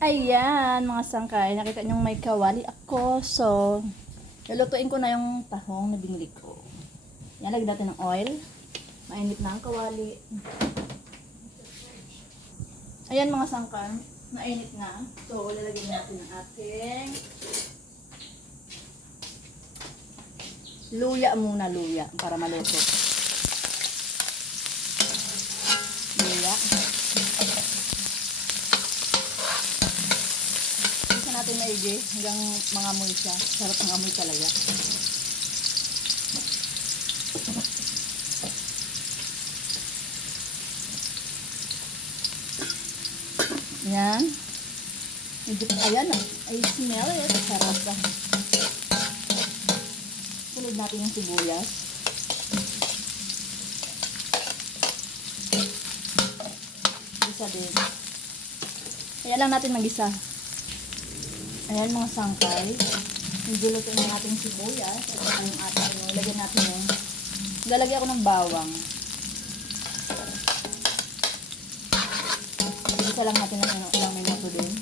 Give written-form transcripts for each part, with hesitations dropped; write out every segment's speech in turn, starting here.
Ayan, mga sangkay. Nakita niyong may kawali ako. So, lulutuin ko na yung tahong na binili ko. Yan, lagyan natin ng oil. Mainit na ang kawali. Ayan, mga sangkay. Mainit na. So, lalagyan natin ang ating luya muna, luya. Para maluto. Luya. Natin maigi hanggang mga amoy siya. Sarap ng amoy talaga. Yan. Ayan o. I smell it. Sarap ba? Sunod natin yung sibuyas. Isa din. Kaya lang natin mag-isa. Ayan mga sangkay. Medyo luto na natin sibuyas. At saka yung ating lagyan natin yung lalagyan ako ng bawang. Isa lang natin ng ilang minuto din.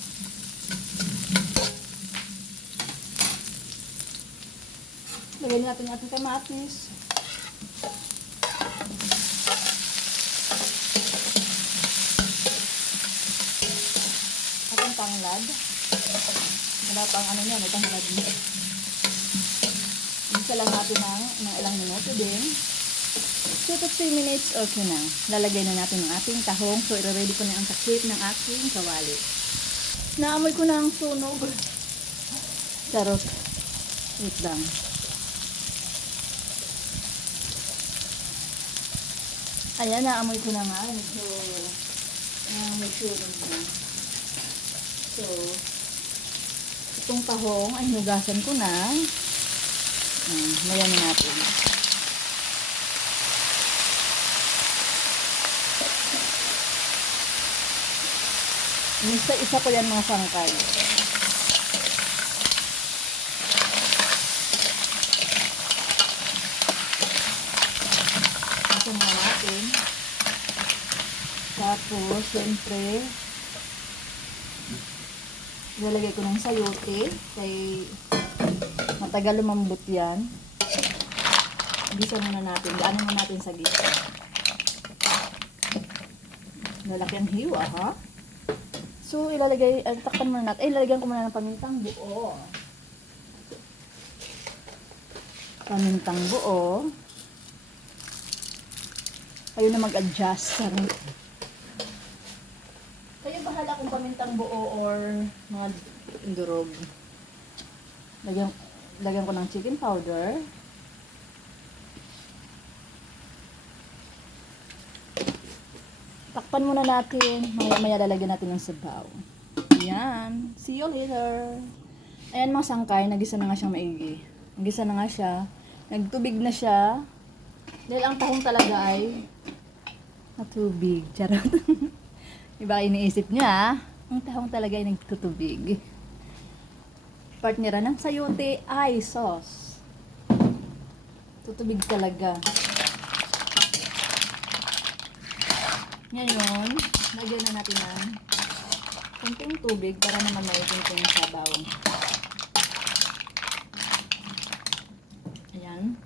Lagyan natin yung ating kamatis. At ang tanglad. Wala pang ano niya, may tanglad niya. Isa lang natin ng ilang minuto din. 2 to 3 minutes, okay na. Lalagay na natin ang ating tahong. So, i-ready ko na ang takip ng ating kawali. Naamoy ko na ang sunog. Charot. Wait lang. Ayan, naamoy ko na nga. Medyo may sunog na. So, itong tahong ay hinugasan ko na. Mayan na natin. Isa ko yan mga sangkay. Isa na natin. Tapos, siyempre, ilalagay ko ng sayote. Kay matagal lumambot yan. Gisa muna natin. Daanan muna natin sa gisa. Lalaki ang hiwa, ha? So, takpan muna natin. Ilalagyan ko muna ng pamintang buo. Pamintang buo. Kayo na mag-adjust. Kayo bahala kung pamintang buo or mga durog. Lagyan ko ng chicken powder. Takpan muna natin. Maya-maya lalagyan natin ng sabaw. Ayan. See you later. Ayan mga sangkay. Nagisa na nga siyang maigi. Nagisa na nga siya. Nagtubig na siya. Dahil ang tahong talaga ay natubig. Charot. Diba iniisip niya? Ang tahong talaga ay nagtutubig. Partnera ng sayote ay sauce. Tutubig talaga. Ngayon, lagyan na natin ng kunting tubig para naman may kunting sabaw. Ayan.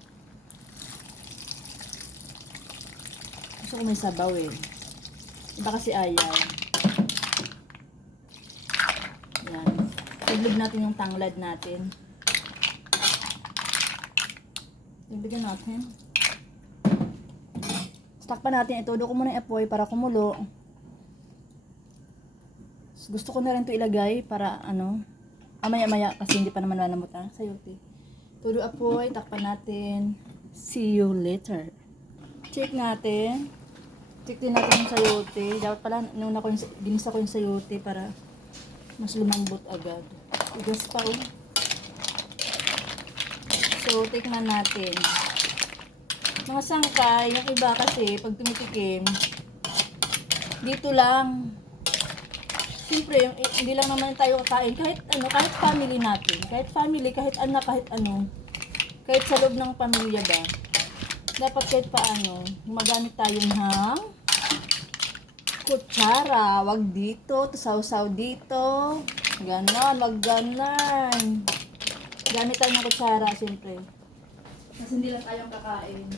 Gusto ko may sabaw eh. Iba kasi ayaw. Ayan. Iglog natin yung tanglad natin. Ibigyan natin. Takpan natin ito. Doon ko muna i-apoy para kumulo. Gusto ko na rin ito ilagay para maya-maya kasi hindi pa naman malamot sayote. Todo apoy, takpan natin. See you later. Check natin. Check din natin yung sayote. Dapat pala ginisa ko yung sayote para mas lumambot agad. Igas pa oh. So, tikman natin. Mga sangkay, yung iba kasi, pag tumitikim, dito lang. Siyempre, hindi lang naman tayo kakain. Kahit family natin. Kahit family, kahit anak, kahit ano. Kahit sa loob ng pamilya ba. Dapat kahit paano, magamit tayo ng kutsara. Wag dito, tusaw-saw dito. Ganon, wag ganon. Gamit tayo ng kutsara, siyempre. Kasi hindi lang tayong kakain.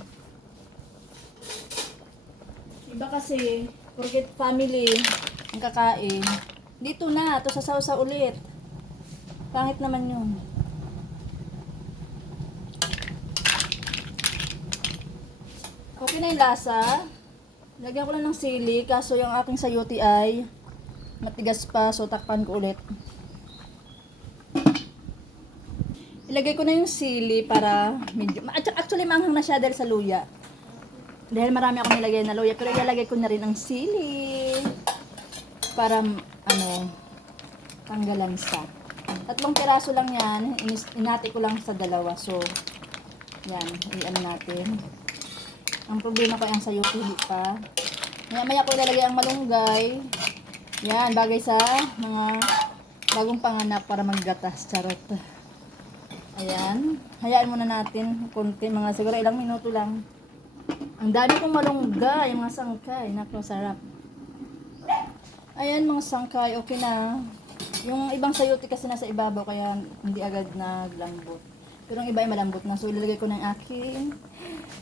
Iba kasi, porket family ang kakain, dito na, to sasaw-saw ulit. Pangit naman yun. Okay na yung lasa. Lagyan ko lang ng sili, kaso yung aking sayote ay matigas pa, so takpan ko ulit. Ilagay ko na yung sili para medyo, actually maanghang na siya dahil sa luya. Dahil marami akong nilagay na luya, pero ilalagay ko na rin ang sili para tanggalan sa. 3 piraso lang yan, inati ko lang sa 2. So, yan, i-ano natin. Ang problema ko ay ang sayote hindi pa. Maya-maya ko ilalagay ang malunggay. Yan, bagay sa mga bagong panganak para maggatas. Charot. Ayan. Hayaan muna natin konti, mga siguro ilang minuto lang. Ang dami kong malunggay, mga sangkay. Naku, sarap. Ayan, mga sangkay. Okay na. Yung ibang sayote kasi nasa ibabaw, kaya hindi agad naglambot. Pero yung iba ay malambot na. So, ilalagay ko ng aking.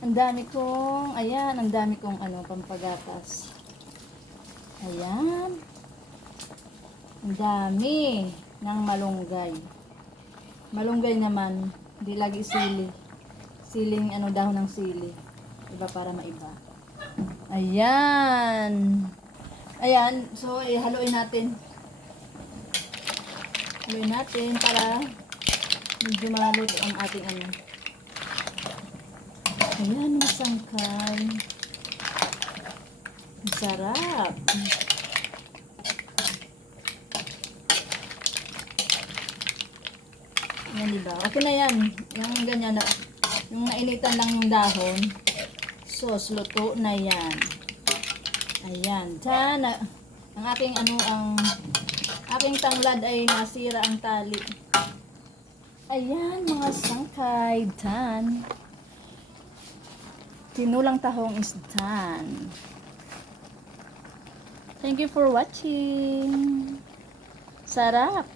Ang dami kong, ayan, ang dami kong pampagatas. Ayan. Ang dami ng malunggay. Malunggay naman, hindi lagi sili. Siling, dahon ng sili. Iba para maiba. Ayan. Ayan, so, haluin natin. Haluin natin para medyo maluto ang ating Ayan, masangkay. Ang sarap. Yan, diba? Okay na yan. Yung ganyan, yung nainitan lang yung dahon. Sos, luto na yan. Ayan. Diyan, ang aking ang aking tanglad ay nasira ang tali. Ayan, mga sangkay. Done. Tinulang tahong is done. Thank you for watching. Sarap.